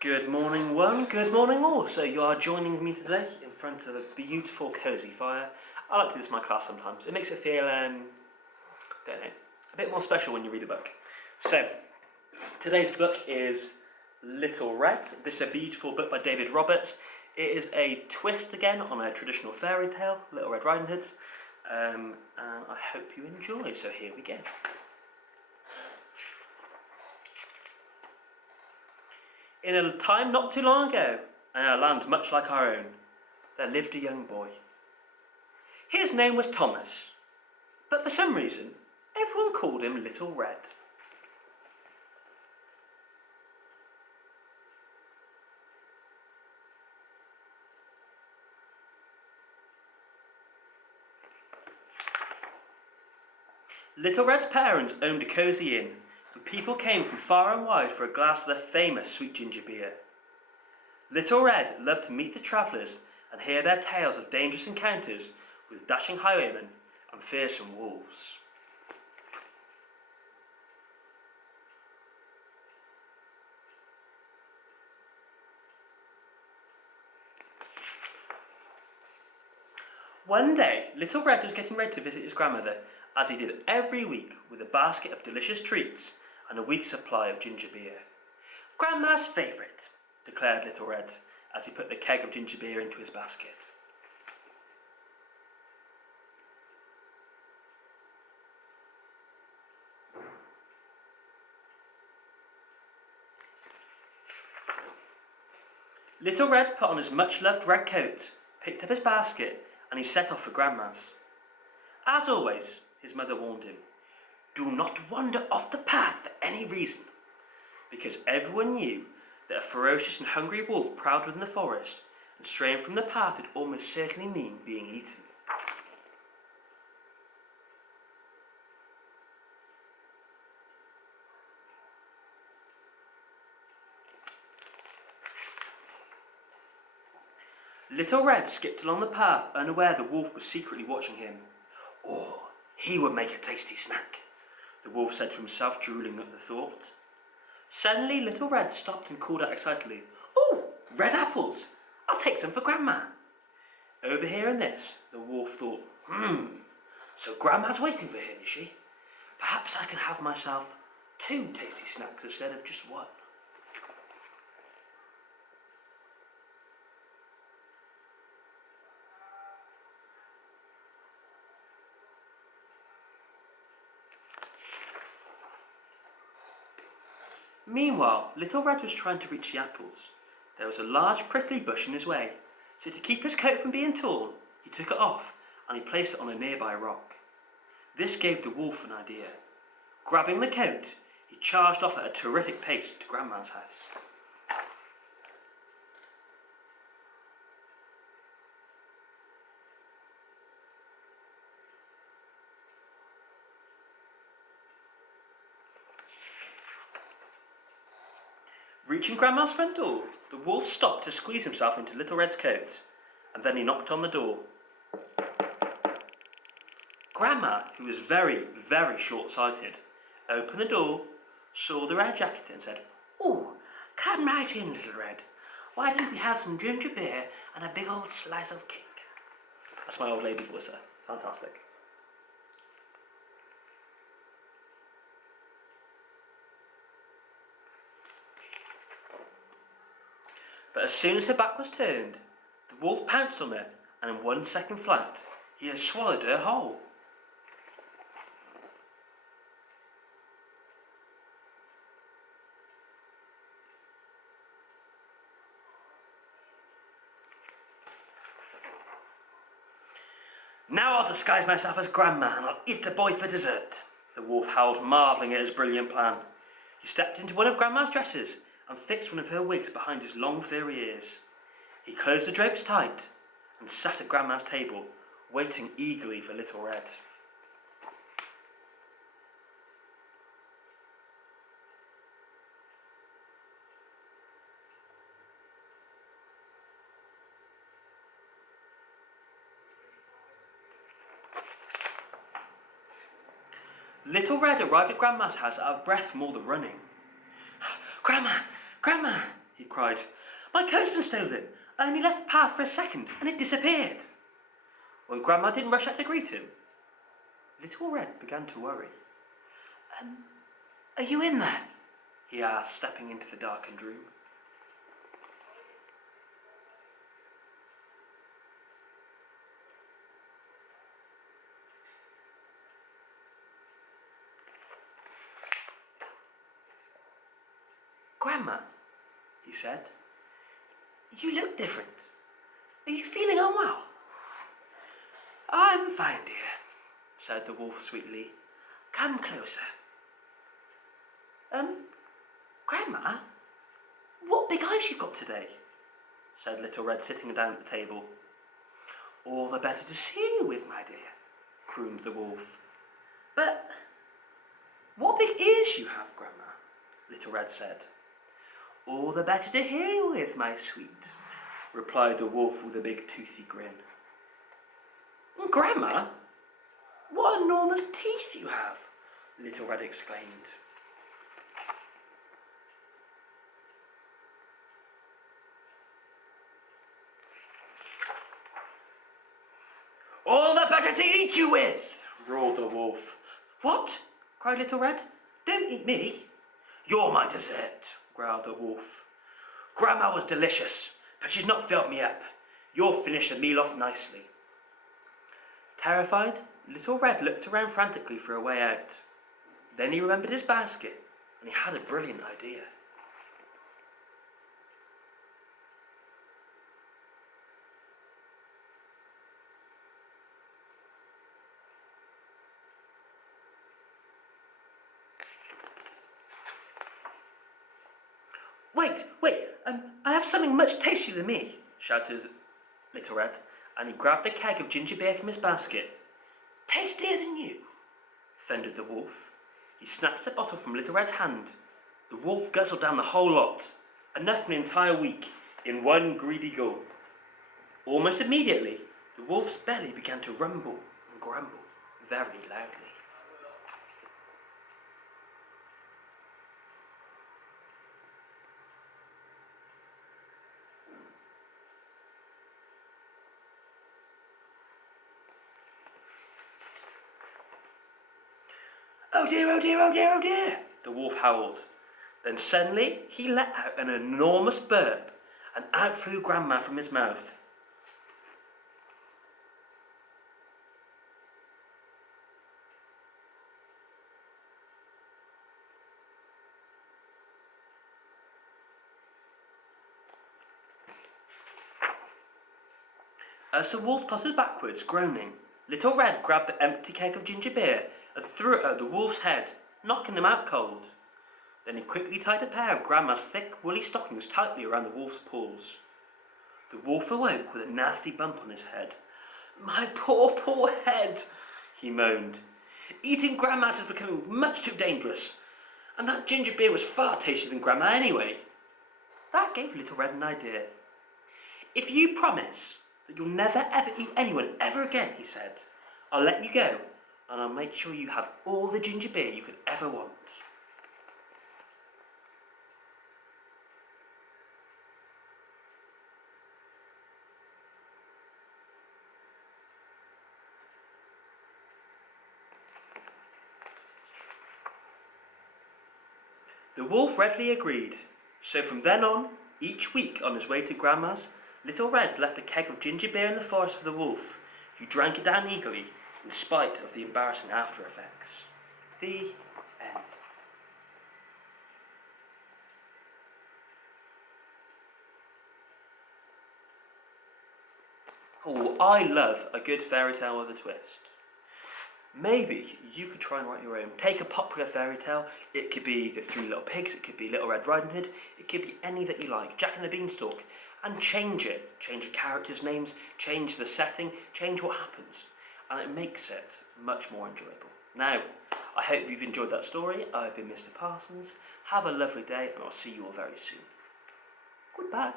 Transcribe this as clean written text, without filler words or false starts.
Good morning one, good morning all. So you are joining me today in front of a beautiful cosy fire. I like to do this in my class sometimes. It makes it feel, don't know, a bit more special when you read a book. So, today's book is Little Red. This is a beautiful book by David Roberts. It is a twist again on a traditional fairy tale, Little Red Riding Hood. And I hope you enjoy, so here we go. In a time not too long ago, in a land much like our own, there lived a young boy. His name was Thomas, but for some reason, everyone called him Little Red. Little Red's parents owned a cosy inn, and people came from far and wide for a glass of their famous sweet ginger beer. Little Red loved to meet the travellers and hear their tales of dangerous encounters with dashing highwaymen and fearsome wolves. One day, Little Red was getting ready to visit his grandmother, as he did every week, with a basket of delicious treats and a week's supply of ginger beer. "Grandma's favourite," declared Little Red, as he put the keg of ginger beer into his basket. Little Red put on his much-loved red coat, picked up his basket, and he set off for Grandma's. As always, his mother warned him, "Do not wander off the path for any reason," because everyone knew that a ferocious and hungry wolf prowled within the forest, and straying from the path would almost certainly mean being eaten. Little Red skipped along the path, unaware the wolf was secretly watching him. "Oh, he would make a tasty snack," the wolf said to himself, drooling at the thought. Suddenly, Little Red stopped and called out excitedly, "Oh, red apples! I'll take some for Grandma." Overhearing this, the wolf thought, so Grandma's waiting for him, is she? Perhaps I can have myself 2 tasty snacks instead of just 1. Meanwhile, Little Red was trying to reach the apples. There was a large prickly bush in his way, so to keep his coat from being torn, he took it off and he placed it on a nearby rock. This gave the wolf an idea. Grabbing the coat, he charged off at a terrific pace to Grandma's house. Reaching Grandma's front door, the wolf stopped to squeeze himself into Little Red's coat, and then he knocked on the door. Grandma, who was very, very short-sighted, opened the door, saw the red jacket and said, "Oh, come right in, Little Red. Why don't we have some ginger beer and a big old slice of cake?" That's my old lady voice there. Fantastic. But as soon as her back was turned, the wolf pounced on her, and in 1 second flat, he had swallowed her whole. "Now I'll disguise myself as Grandma and I'll eat the boy for dessert," the wolf howled, marvelling at his brilliant plan. He stepped into one of Grandma's dresses and fixed one of her wigs behind his long furry ears. He closed the drapes tight and sat at Grandma's table, waiting eagerly for Little Red. Little Red arrived at Grandma's house out of breath from all the running. "Grandma! Grandma!" he cried. My coat's been stolen. I only left the path for a second and it disappeared. When Grandma didn't rush out to greet him, Little Red began to worry. Are you in there? He asked, stepping into the darkened room. Grandma, he said, you look different. Are you feeling unwell? I'm fine, dear, said the wolf sweetly. Come closer. Grandma, what big eyes you've got today, said Little Red, sitting down at the table. All the better to see you with, my dear, crooned the wolf. But what big ears you have, Grandma, Little Red said. All the better to hear you with, my sweet, replied the wolf with a big toothy grin. Grandma, what enormous teeth you have, Little Red exclaimed. All the better to eat you with, roared the wolf. What? Cried Little Red. Don't eat me. You're my dessert, growled the wolf. Grandma was delicious, but she's not filled me up. You'll finish the meal off nicely. Terrified, Little Red looked around frantically for a way out. Then he remembered his basket, and he had a brilliant idea. Wait, I have something much tastier than me, shouted Little Red, and he grabbed a keg of ginger beer from his basket. Tastier than you, thundered the wolf. He snatched the bottle from Little Red's hand. The wolf guzzled down the whole lot, enough for an entire week, in one greedy gulp. Almost immediately, the wolf's belly began to rumble and grumble very loudly. Oh dear, oh dear, oh dear, oh dear, the wolf howled. Then suddenly he let out an enormous burp, and out flew Grandma from his mouth. As the wolf tottered backwards, groaning, Little Red grabbed the empty keg of ginger beer and threw it at the wolf's head, knocking him out cold. Then he quickly tied a pair of Grandma's thick, woolly stockings tightly around the wolf's paws. The wolf awoke with a nasty bump on his head. My poor, poor head, he moaned. Eating Grandma's is becoming much too dangerous, and that ginger beer was far tastier than Grandma anyway. That gave Little Red an idea. If you promise that you'll never ever eat anyone ever again, he said, I'll let you go, and I'll make sure you have all the ginger beer you could ever want. The wolf readily agreed, so from then on, each week on his way to Grandma's, Little Red left a keg of ginger beer in the forest for the wolf, who drank it down eagerly, in spite of the embarrassing after effects. The end. Oh, I love a good fairy tale with a twist. Maybe you could try and write your own. Take a popular fairy tale. It could be The Three Little Pigs, it could be Little Red Riding Hood, it could be any that you like, Jack and the Beanstalk, and change it. Change the characters' names, change the setting, change what happens, and it makes it much more enjoyable. Now, I hope you've enjoyed that story. I've been Mr. Parsons. Have a lovely day, and I'll see you all very soon. Goodbye.